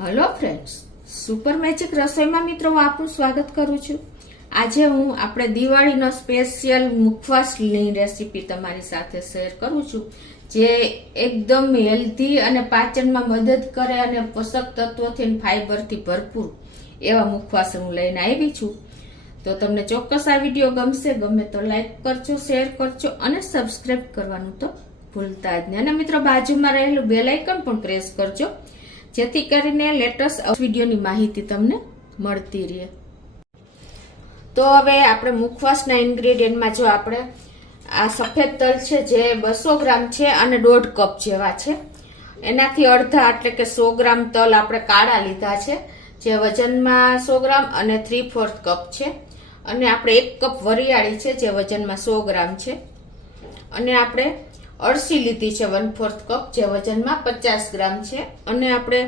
Hello friends, super magic રસોઈમાં મિત્રો આપનું સ્વાગત કરું છું। આજે હું આપણે દિવાળીનો સ્પેશિયલ મુખવાસની રેસીપી તમારી સાથે શેર કરું છું, જે એકદમ હેલ્ધી અને પાચનમાં મદદ કરે અને પોષક તત્વોથી અને ફાઈબરથી ભરપૂર એવા મુખવાસ હું લઈને આવી છું। તો તમને ચોક્કસ આ વિડીયો ગમશે, ગમે તો લાઈક કરજો, શેર કરજો અને સબસ્ક્રાઇબ કરવાનું તો ભૂલતા જ નહીં। અને મિત્રો બાજુમાં રહેલું બેલ આઇકન પણ પ્રેસ કરજો, જેથી કરીને લેટેસ્ટ વિડીયોની માહિતી તમને મળતી રહે। તો હવે આપણે મુખવાસના ઇન્ગ્રેડિયન્ટમાં જો આપણે આ સફેદ તલ છે જે 200 ગ્રામ છે અને 1.5 કપ જેવા છે, એનાથી અડધા એટલે કે 100 ગ્રામ તલ આપણે કાળા લીધા છે, જે વજનમાં 100 ગ્રામ અને 3/4 કપ છે। અને આપણે 1 કપ વરિયાળી છે જે વજનમાં 100 ગ્રામ છે, અને આપણે અળસી લીધી છે 1/4 કપ જે વજનમાં 50 ગ્રામ છે, અને આપણે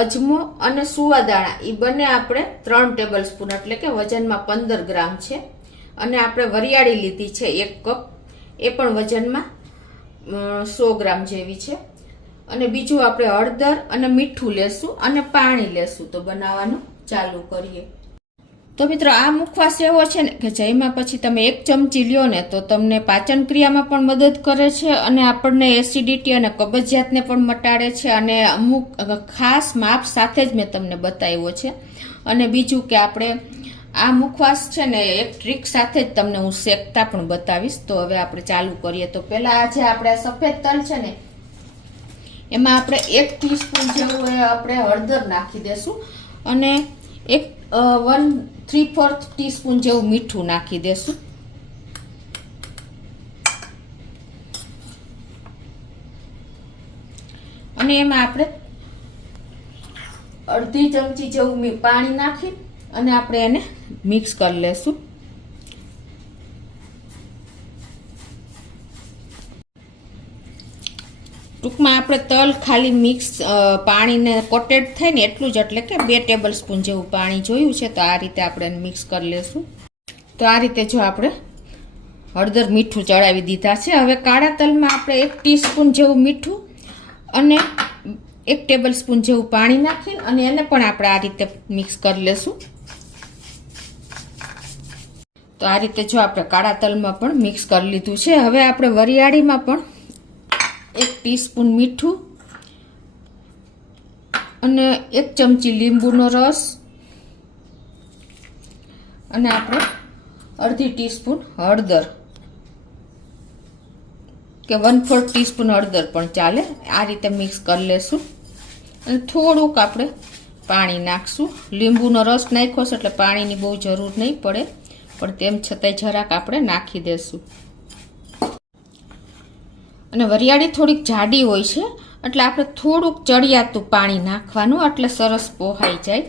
અજમો અને સુવાદાણા એ બંને આપણે 3 ટેબલ સ્પૂન એટલે કે વજનમાં 15 ગ્રામ છે, અને આપણે વરિયાળી લીધી છે 1 કપ, એ પણ વજનમાં 100 ગ્રામ જેવી છે। અને બીજું આપણે હળદર અને મીઠું લેશું અને પાણી લેશું। તો બનાવવાનું ચાલુ કરીએ। તો મિત્રો આ મુખવાસ એવો છે ને કે જેમાં પછી તમે 1 ચમચી લ્યો ને તો તમને પાચન ક્રિયામાં પણ મદદ કરે છે, અને આપણને એસિડિટી અને કબજિયાતને પણ મટાડે છે, અને અમુક ખાસ માપ સાથે જ મેં તમને બતાવ્યો છે। અને બીજું કે આપણે આ મુખવાસ છે ને એક ટ્રીક સાથે જ તમને હું શેકતા પણ બતાવીશ। તો હવે આપણે ચાલુ કરીએ। તો પહેલા આજે આપણે સફેદ તલ છે ને એમાં આપણે 1 ટીસ્પૂન જેવું આપણે હળદર નાખી દેશું, અને 1/3/4 ટીસ્પૂન જેવું મીઠું નાખી દેશું, અને એમાં આપણે અડધી ચમચી જેવું પાણી નાખી અને આપણે એને મિક્સ કરી લેશું। ટૂંકમાં આપણે તલ ખાલી મિક્સ પાણીને કોટેડ થાય ને એટલું જ, એટલે કે 2 ટેબલ સ્પૂન જેવું પાણી જોયું છે। તો આ રીતે આપણે મિક્સ કરી લેશું। તો આ રીતે જો આપણે હળદર મીઠું ચડાવી દીધા છે। હવે કાળા તલમાં આપણે 1 ટીસ્પૂન જેવું મીઠું અને 1 ટેબલ સ્પૂન જેવું પાણી નાખીને અને એને પણ આપણે આ રીતે મિક્સ કરી લેશું। તો આ રીતે જો આપણે કાળા તલમાં પણ મિક્સ કરી લીધું છે। હવે આપણે વરિયાળીમાં પણ 1 ટીસ્પૂન મીઠું અને 1 ચમચી લીંબુનો રસ અને આપણે અડધી ટીસ્પૂન હળદર કે 1/4 ટીસ્પૂન હળદર પણ ચાલે, આ રીતે મિક્સ કરી લેશું। અને થોડુંક આપણે પાણી નાખશું। લીંબુનો રસ નાખ્યો છે એટલે પાણીની બહુ જરૂર નહીં પડે, પણ તેમ છતાંય જરાક આપણે નાખી દેશું। અને વરિયાળી થોડીક જાડી હોય છે એટલે આપણે થોડુંક ચડિયાતું પાણી નાખવાનું, એટલે સરસ પોહાઈ જાય।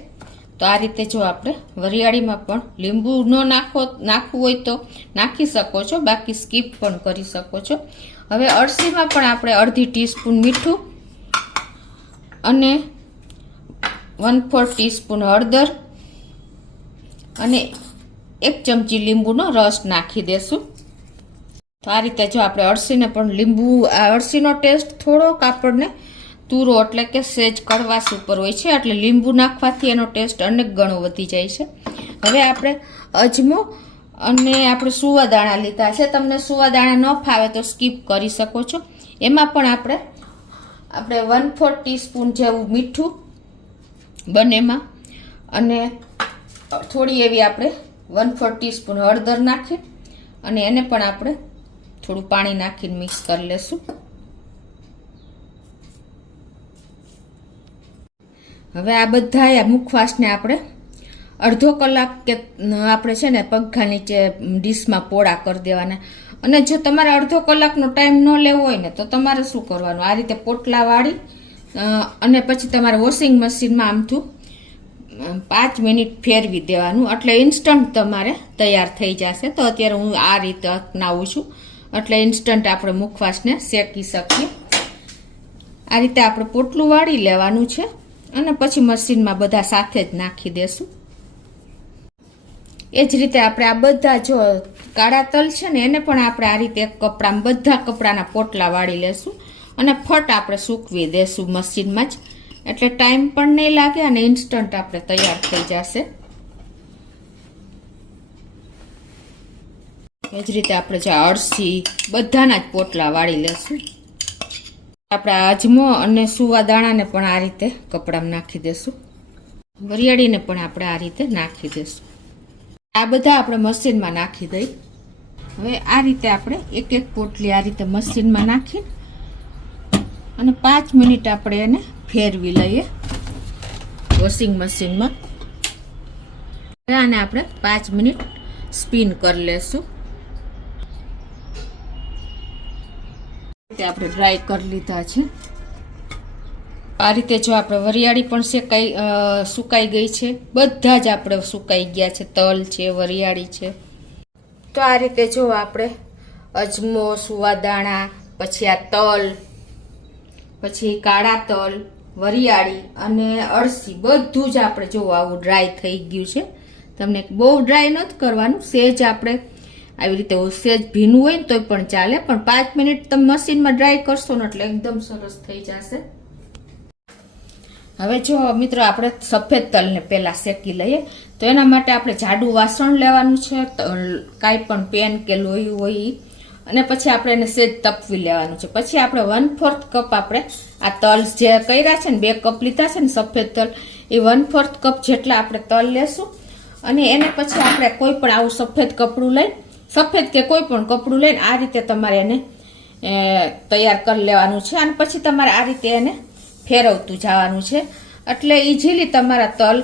તો આ રીતે જો આપણે વરિયાળીમાં પણ લીંબુ ન નાખવું હોય તો નાખી શકો છો, બાકી સ્કીપ પણ કરી શકો છો। હવે અળસીમાં પણ આપણે અડધી ટીસ્પૂન મીઠું અને 1/4 ટીસ્પૂન હળદર અને 1 ચમચી લીંબુનો રસ નાખી દેશું। તો આ રીતે જો આપણે અળસીને પણ અળસીનો ટેસ્ટ થોડોક આપણને તુરો એટલે કે સેજ કડવાશ ઉપર હોય છે, એટલે લીંબુ નાખવાથી એનો ટેસ્ટ અનેક ગણો વધી જાય છે। હવે આપણે અજમો અને આપણે સુવાદાણા લીધા છે, તમને સુવાદાણા ન ફાવે તો સ્કીપ કરી શકો છો। એમાં પણ આપણે 1/4 ટીસ્પૂન જેવું મીઠું બંનેમાં, અને થોડી એવી આપણે 1/4 ટીસ્પૂન હળદર નાખી અને એને પણ આપણે થોડું પાણી નાખીને મિક્સ કરી લેશું। હવે આ બધા મુખવાસને આપણે અડધો કલાક કે આપણે છે ને પંખા નીચે ડીશમાં પોળા કરી દેવાના। અને જો તમારે અડધો કલાકનો ટાઈમ ન લેવો હોય ને તો તમારે શું કરવાનું, આ રીતે પોટલા વાળી અને પછી તમારે વોશિંગ મશીનમાં આમથું 5 મિનિટ ફેરવી દેવાનું, એટલે ઇન્સ્ટન્ટ તમારે તૈયાર થઈ જશે। તો અત્યારે હું આ રીતે અપનાવું છું, એટલે ઇન્સ્ટન્ટ આપણે મુખવાસને શેકી શકીએ। આ રીતે આપણે પોટલું વાળી લેવાનું છે અને પછી મશીનમાં બધા સાથે જ નાખી દેશું। એ જ રીતે આપણે આ બધા જો કાળા તલ છે ને એને પણ આપણે આ રીતે એક કપડામાં બધા કપડાના પોટલા વાળી લેશું અને ફટ આપણે સૂકવી દેશું મશીનમાં જ, એટલે ટાઈમ પણ નહીં લાગે અને ઇન્સ્ટન્ટ આપણે તૈયાર થઈ જશે. એ જ રીતે આપણે જે અળસી બધાના જ પોટલા વાળી લેશું. આપણે અજમો અને સુવા દાણાને પણ આ રીતે કપડામાં નાખી દેશું. વરિયાળીને પણ આપણે આ રીતે નાખી દેશું. આ બધા આપણે મશીનમાં નાખી દઈ. હવે આ રીતે આપણે એક એક પોટલી આ રીતે મશીનમાં નાખી અને 5 મિનિટ આપણે એને ફેરવી લઈએ વોશિંગ મશીનમાં. આને આપણે 5 મિનિટ સ્પિન કરી લેશું. આપણે ડ્રાય કરી લીધા છે. આ રીતે જો આપણે વરિયાળી પણ સુકાઈ ગઈ છે. બધા જ આપણે સુકાઈ ગયા છે. તલ છે, વરિયાળી છે. તો આ રીતે જો આપણે અજમો, સુવાદાણા, પછી આ તલ, પછી કાળા તલ, વરિયાળી અને અળસી બધું જ આપણે જો આવું ડ્રાય થઈ ગયું છે. તમને બહુ ડ્રાય નથી કરવાનું, સેજ આપણે આવી રીતે સેજ ભીનું હોય ને તોય પણ ચાલે, પણ 5 મિનિટ તમે મશીનમાં ડ્રાય કરશો ને એટલે એકદમ સરસ થઈ જશે. હવે જો મિત્રો આપણે સફેદ તલને પહેલા શેકી લઈએ. તો એના માટે આપણે જાડું વાસણ લેવાનું છે, કાંઈ પણ પેન કે લોહી હોય, અને પછી આપણે એને સેજ તપવી લેવાનું છે. પછી આપણે 1/4 કપ આપણે આ તલ જે કર્યા છે ને 2 કપ લીધા છે ને સફેદ તલ, એ 1/4 કપ જેટલા આપણે તલ લેશું. અને એને પછી આપણે કોઈ પણ આવું સફેદ કપડું લઈ, સફેદ કે કોઈ પણ કપડું લઈને આ રીતે તમારે એને તૈયાર કરી લેવાનું છે. અને પછી તમારે આ રીતે એને ફેરવતું જવાનું છે, એટલે ઇઝીલી તમારા તલ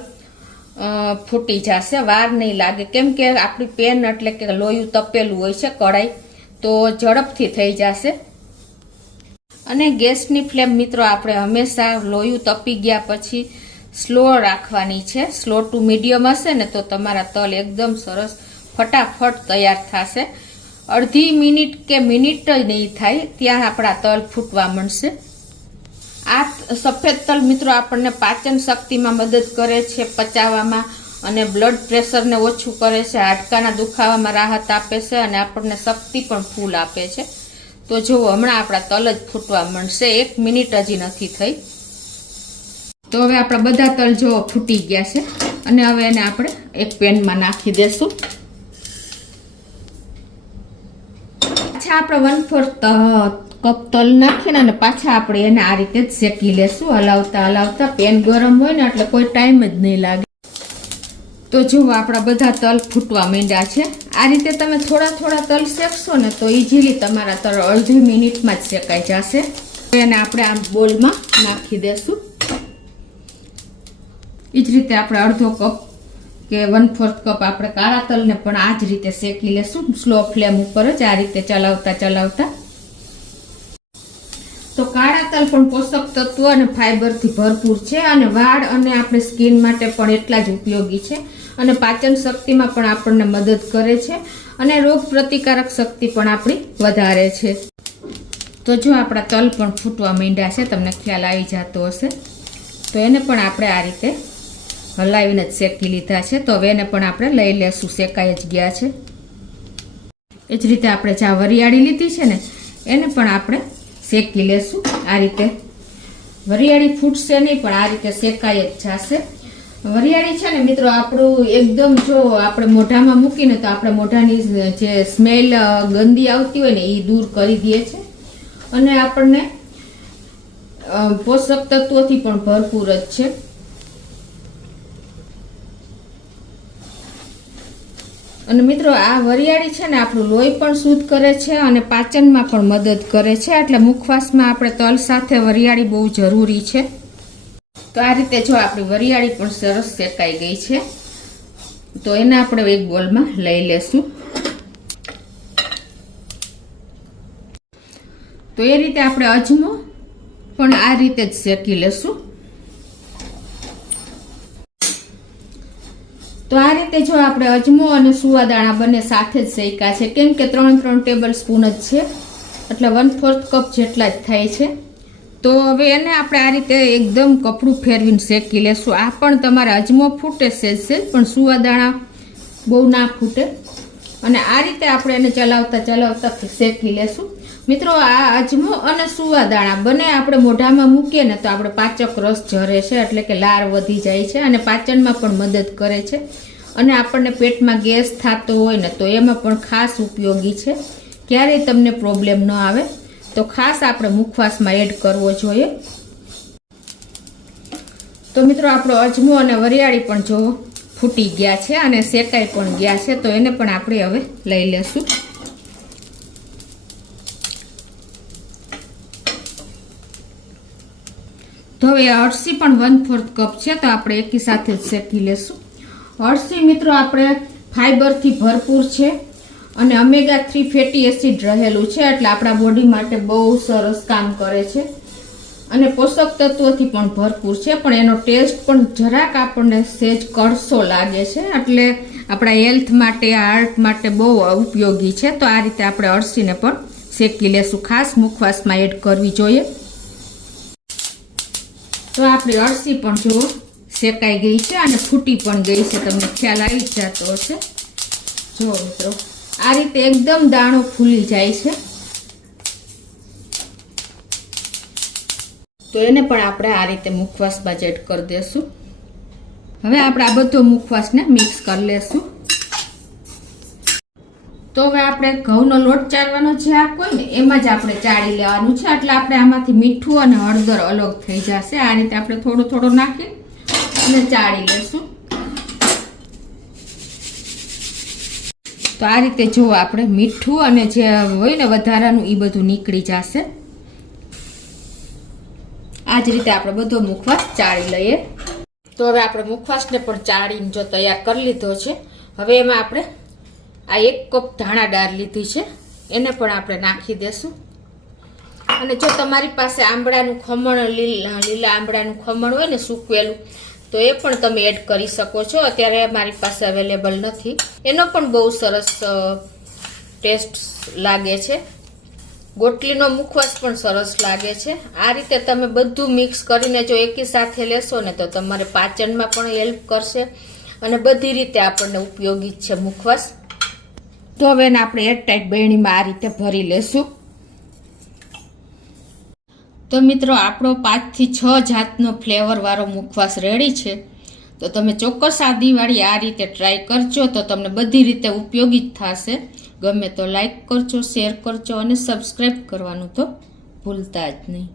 ફૂટી જશે, વાર નહીં લાગે. કેમ કે આપણી પેન એટલે કે લોયું તપેલું હોય છે, કઢાઈ, તો ઝડપથી થઈ જશે. અને ગેસની ફ્લેમ મિત્રો આપણે હંમેશા લોયું તપી ગયા પછી સ્લો રાખવાની છે. સ્લો ટુ મીડિયમ હશે ને તો તમારા તલ એકદમ સરસ ફટાફટ તૈયાર થશે. અડધી મિનિટ કે મિનિટ જ નહીં થાય ત્યાં આપણા તલ ફૂટવા માંડશે. આ સફેદ તલ મિત્રો આપણને પાચન શક્તિમાં મદદ કરે છે, પચાવવામાં, અને બ્લડ પ્રેશરને ઓછું કરે છે, હાડકાના દુખાવામાં રાહત આપે છે, અને આપણને શક્તિ પણ ફૂલ આપે છે. તો જુઓ હમણાં આપણા તલ જ ફૂટવા માંડશે, 1 મિનિટ હજી નથી થઈ. તો હવે આપણા બધા તલ જો ફૂટી ગયા છે, અને હવે એને આપણે એક પેનમાં નાખી દેશું. પાછા આપણે 1/4 કપ તલ નાખીને અને પાછા આપણે એને આ રીતે જ શેકી લેશું, હલાવતા હલાવતા. પેન ગરમ હોય ને એટલે કોઈ ટાઈમ જ નહીં લાગે. તો જુઓ આપણા બધા તલ ફૂટવા માંડ્યા છે. આ રીતે તમે થોડા થોડા તલ શેકશો ને તો ઇઝીલી તમારા તલ અડધી મિનિટમાં જ શેકાઈ જશે. એને આપણે આ બોલમાં નાખી દેશું. એ જ રીતે આપણે અડધો કપ કે 1/4 કપ આપણે કાળા તલને પણ આ જ રીતે શેકી લેશું, સ્લો ફ્લેમ ઉપર જ આ રીતે ચલાવતા ચલાવતા. તો કાળા તલ પણ પોષક તત્વો અને ફાઈબરથી ભરપૂર છે, અને વાળ અને આપણે સ્કિન માટે પણ એટલા જ ઉપયોગી છે, અને પાચન શક્તિમાં પણ આપણને મદદ કરે છે, અને રોગ પ્રતિકારક શક્તિ પણ આપણી વધારે છે. તો જો આપણા તલ પણ ફૂટવા માંડ્યા છે, તમને ખ્યાલ આવી જતો હશે. તો એને પણ આપણે આ રીતે હલાવીને જ શેકી લીધા છે. તો હવે એને પણ આપણે લઈ લેશું, શેકાઈ જ ગયા છે. એ જ રીતે આપણે જે વરિયાળી લીધી છે ને એને પણ આપણે શેકી લેશું. આ રીતે વરિયાળી ફૂટશે નહીં, પણ આ રીતે શેકાઈ જ જશે. વરિયાળી છે ને મિત્રો આપણું એકદમ જો આપણે મોઢામાં મૂકીને તો આપણે મોઢાની જે સ્મેલ ગંદી આવતી હોય ને એ દૂર કરી દે છે, અને આપણને પોષક તત્વોથી પણ ભરપૂર જ છે. અને મિત્રો આ વરિયાળી છે ને આપણું લોહી પણ શુદ્ધ કરે છે, અને પાચનમાં પણ મદદ કરે છે. એટલે મુખવાસમાં આપણે તલ સાથે વરિયાળી બહુ જરૂરી છે. તો આ રીતે જો આપણી વરિયાળી પણ સરસ શેકાઈ ગઈ છે. તો એને આપણે એક બોલમાં લઈ લેશું. તો એ રીતે આપણે અજમો પણ આ રીતે જ શેકી લેશું. તો આ રીતે જો આપણે અજમો અને સુવાદાણા બંને સાથે જ શેક્યા છે, કેમ કે 3 ટેબલ સ્પૂન જ છે, એટલે 1/4 કપ જેટલા જ થાય છે. તો હવે એને આપણે આ રીતે એકદમ કપડું ફેરવીને શેકી લેશું. આ પણ તમારે અજમો ફૂટે સેજ, પણ સુવાદાણા બહુ ના ફૂટે. અને આ રીતે આપણે એને ચલાવતા ચલાવતા શેકી લેશું. મિત્રો આ અજમો અને સુવાદાણા બંને આપણે મોઢામાં મૂકીએ ને તો આપણે પાચક રસ ઝરે છે, એટલે કે લાર વધી જાય છે અને પાચનમાં પણ મદદ કરે છે. અને આપણને પેટમાં ગેસ થતો હોય ને તો એમાં પણ ખાસ ઉપયોગી છે. ક્યારેય તમને પ્રોબ્લેમ ન આવે તો ખાસ આપણે મુખવાસમાં એડ કરવો જોઈએ. તો મિત્રો આપણો અજમો અને વરિયાળી પણ જો ફૂટી ગયા છે અને શેકાઈ પણ ગયા છે, તો એને પણ આપણે હવે લઈ લેશું. તો હવે અળસી પણ 1/4 કપ છે, તો આપણે એકી સાથે જ શેકી લેશું. અળસી મિત્રો આપણે ફાઈબરથી ભરપૂર છે અને ઓમેગા 3 ફેટી એસિડ રહેલું છે, એટલે આપણા બોડી માટે બહુ સરસ કામ કરે છે અને પોષક તત્વોથી પણ ભરપૂર છે. પણ એનો ટેસ્ટ પણ જરાક આપણને સહેજ કડસો લાગે છે, એટલે આપણા હેલ્થ માટે, હાર્ટ માટે બહુ ઉપયોગી છે. તો આ રીતે આપણે અળસીને પણ શેકી લેશું. ખાસ મુખવાસમાં એડ કરવી જોઈએ. તો આપણી અળસી પણ જો શેકાઈ ગઈ છે અને ફૂટી પણ ગઈ છે, તમને ખ્યાલ આવી જ જતો હશે. જો મિત્રો આ રીતે એકદમ દાણો ફૂલી જાય છે, તો એને પણ આપણે આ રીતે મુખવાસમાં જ એડ કરી દેશું. હવે આપણે આ બધો મુખવાસને મિક્સ કરી લેશું. તો હવે આપણે ઘઉંનો લોટ ચાળવાનો જે આપ હોય ને એમાં જ આપણે ચાળી લેવાનું છે, એટલે આપણે આમાંથી મીઠું અને હળદર અલગ થઈ જશે. આ રીતે આપણે થોડો થોડો નાખી અને ચાળી લેશું. તો આ રીતે જો આપણે મીઠું અને જે હોય ને વધારાનું એ બધું નીકળી જશે. આ જ રીતે આપણે બધો મુખવાસ ચાળી લઈએ. તો હવે આપણે મુખવાસને પણ ચાળીને જો તૈયાર કરી લીધો છે. હવે એમાં આપણે આ 1 કપ ધાણા દાળ લીધી છે, એને પણ આપણે નાખી દેશું. અને જો તમારી પાસે આંબળાનું ખમણ, લીલા આંબળાનું ખમણ હોય ને સૂકવેલું, તો એ પણ તમે એડ કરી શકો છો. અત્યારે મારી પાસે અવેલેબલ નથી. એનો પણ બહુ સરસ ટેસ્ટ લાગે છે. ગોટલીનો મુખવાસ પણ સરસ લાગે છે. આ રીતે તમે બધું મિક્સ કરીને જો એકી સાથે લેશો ને તો તમારે પાચનમાં પણ હેલ્પ કરશે અને બધી રીતે આપણને ઉપયોગી છે મુખવાસ. તો હવે એને આપણે એરટાઈટ બરણીમાં આ રીતે ભરી લેશું. તો મિત્રો આપણો 5 થી 6 જાતનો ફ્લેવર વાળો મુખવાસ રેડી છે. તો તમે ચોક્કસ આ દિવાળી આ રીતે ટ્રાય કરજો, તો તમને બધી રીતે ઉપયોગી જ થશે. ગમે તો લાઈક કરજો, શેર કરજો અને સબસ્ક્રાઈબ કરવાનું તો ભૂલતા જ નહીં.